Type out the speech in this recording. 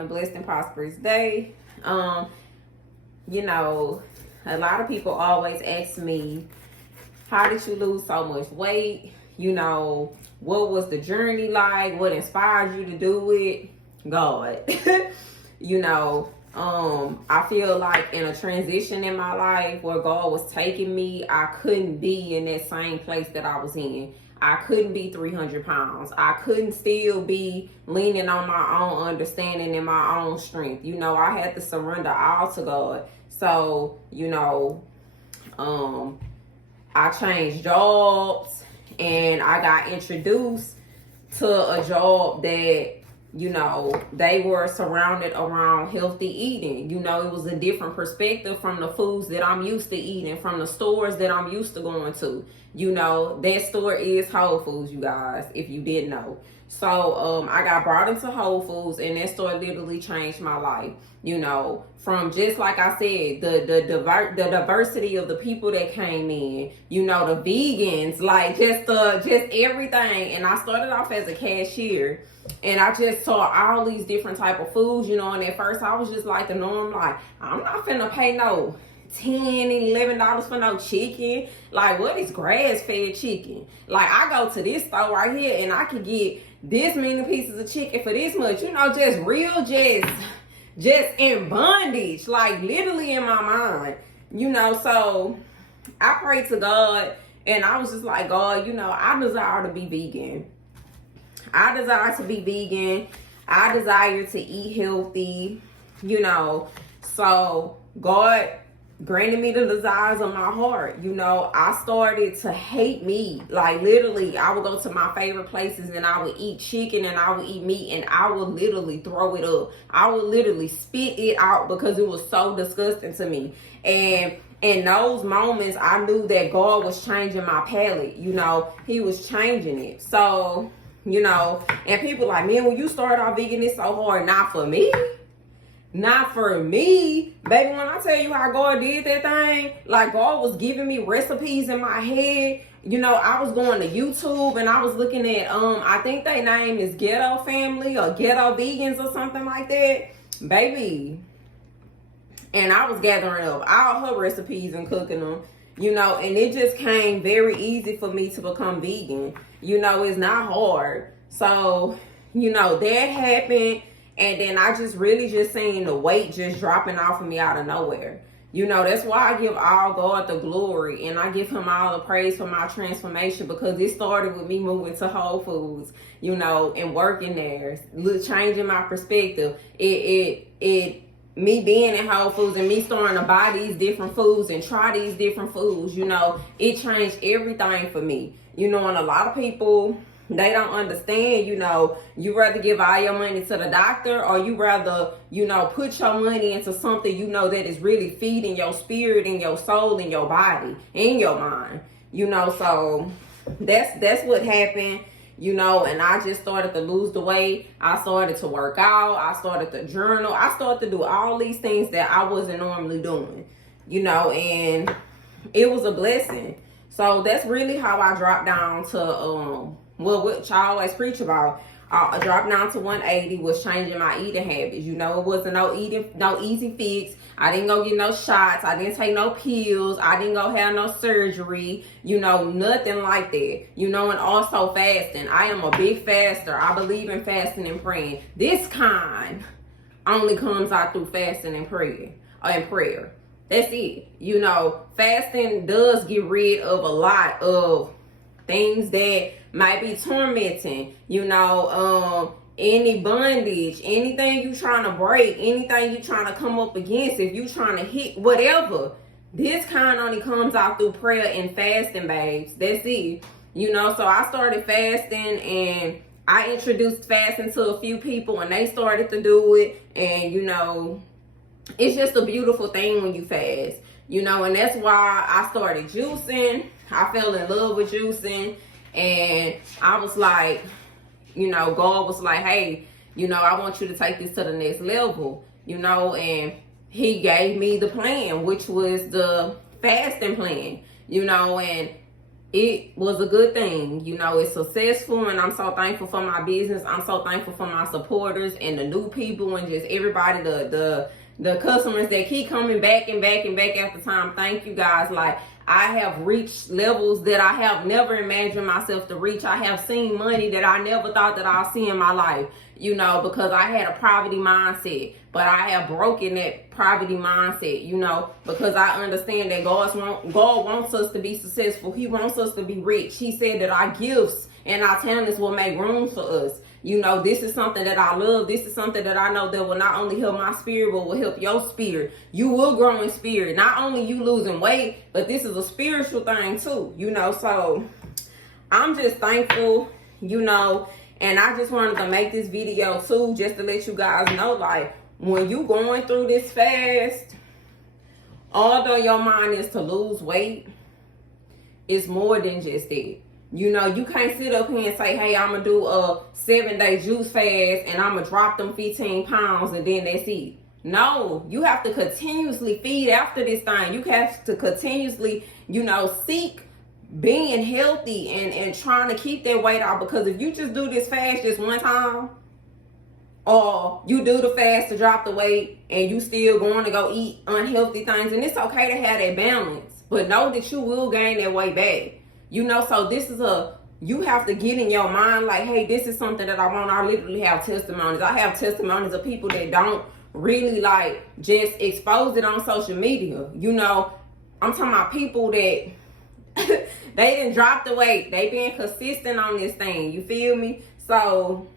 A blessed and prosperous day. You know, a lot of people always ask me, how did you lose so much weight? You know, what was the journey like? What inspired you to do it? God. You know, I feel like in a transition in my life where God was taking me, I couldn't be in that same place that I was in. I couldn't be 300 pounds. I couldn't still be leaning on my own understanding and my own strength. You know, I had to surrender all to God. So, you know, I changed jobs and I got introduced to a job that, you know, they were surrounded around healthy eating. You know, it was a different perspective from the foods that I'm used to eating, from the stores that I'm used to going to. You know, that store is Whole Foods, you guys, if you didn't know. So I got brought into Whole Foods, and that store literally changed my life. You know, from just like I said, the diversity of the people that came in, you know, the vegans, like just everything. And I started off as a cashier, and I just saw all these different type of foods, you know. And at first I was just like the norm, like, I'm not finna pay no $10 and $11 for no chicken. Like, what is grass-fed chicken? Like, I go to this store right here and I could get this many pieces of chicken for this much, you know, just real, just in bondage, like literally in my mind, you know. So I prayed to God and I was just like, God, you know, I desire to be vegan. I desire to be vegan. I desire to eat healthy, you know. So God granted me the desires of my heart. You know, I started to hate meat. Like literally, I would go to my favorite places and I would eat chicken and I would eat meat and I would literally throw it up. I would literally spit it out because it was so disgusting to me. And in those moments, I knew that God was changing my palate. You know, He was changing it. So, you know, and people like, man, when you start off vegan, it's so hard. Not for me. Not for me, baby. When I tell you how God did that thing, like God was giving me recipes in my head. You know, I was going to YouTube and I was looking at, I think their name is Ghetto Family or Ghetto Vegans or something like that, baby. And I was gathering up all her recipes and cooking them, you know, and it just came very easy for me to become vegan. You know, it's not hard. So, you know, that happened. And then I just really just seen the weight just dropping off of me out of nowhere. You know, that's why I give all God the glory and I give Him all the praise for my transformation, because it started with me moving to Whole Foods, you know, and working there, changing my perspective. Me being in Whole Foods and me starting to buy these different foods and try these different foods, you know, it changed everything for me. You know, and a lot of people, they don't understand, you know, you rather give all your money to the doctor or you rather, you know, put your money into something, you know, that is really feeding your spirit and your soul and your body and your mind, you know. So that's what happened, you know, and I just started to lose the weight. I started to work out. I started to journal. I started to do all these things that I wasn't normally doing, you know, and it was a blessing. So that's really how I dropped down to, which I always preach about. I dropped down to 180 was changing my eating habits. You know, it wasn't no easy fix. I didn't go get no shots. I didn't take no pills. I didn't go have no surgery. You know, nothing like that. You know, and also fasting. I am a big faster. I believe in fasting and praying. This kind only comes out through fasting and prayer. That's it. You know, fasting does get rid of a lot of things that might be tormenting, you know, any bondage, anything you trying to break, anything you trying to come up against, if you trying to hit whatever, this kind only comes out through prayer and fasting, babes. That's it. You know, so I started fasting and I introduced fasting to a few people and they started to do it. And, you know, it's just a beautiful thing when you fast, you know, and that's why I started juicing. I fell in love with juicing. And I was like, you know, God was like, hey, you know, I want you to take this to the next level, you know, and He gave me the plan, which was the fasting plan, you know, and it was a good thing. You know, it's successful, and I'm so thankful for my business. I'm so thankful for my supporters and the new people and just everybody, the customers that keep coming back and back and back after time. Thank you guys. Like, I have reached levels that I have never imagined myself to reach. I have seen money that I never thought that I'll see in my life, you know, because I had a poverty mindset. But I have broken that poverty mindset, you know, because I understand that God wants us to be successful. He wants us to be rich. He said that our gifts and our talents will make room for us. You know, this is something that I love. This is something that I know that will not only help my spirit, but will help your spirit. You will grow in spirit. Not only you losing weight, but this is a spiritual thing too, you know. So I'm just thankful, you know, and I just wanted to make this video too, just to let you guys know, like, when you going through this fast, although your mind is to lose weight, it's more than just that. You know, you can't sit up here and say, hey, I'm going to do a 7-day juice fast and I'm going to drop them 15 pounds and then that's it. No, you have to continuously feed after this thing. You have to continuously, you know, seek being healthy and trying to keep that weight off. Because if you just do this fast just one time, or you do the fast to drop the weight and you still going to go eat unhealthy things, and it's okay to have that balance, but know that you will gain that weight back. You know, so this is you have to get in your mind like, hey, this is something that I want. I literally have testimonies. I have testimonies of people that don't really like just expose it on social media. You know, I'm talking about people that they didn't drop the weight. They being consistent on this thing. You feel me? So